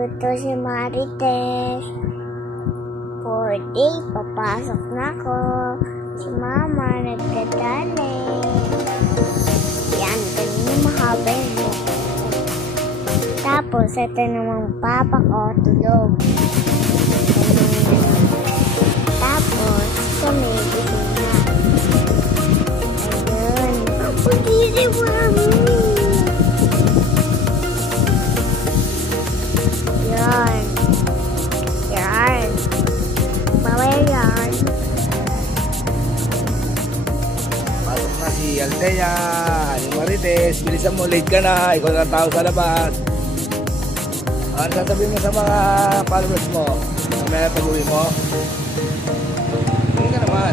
ko to si Marites. 4 day, papasok na ako. Si Mama nagdadali. Yan, kanina mahaba yung buhok ko. Tapos, ito namang papa ko, tulog. Tapos, kami, gising na. Ayun. Ang gising, Mami! Yan. Yan. Bawal yan. Pasok na si Althea, ni Marites. Bilisan mo, late ka na. Ikaw na tao sa labas. Ano sasabihin mo sa mga followers mo? Mamaya pag-uwi mo? Hindi ka naman.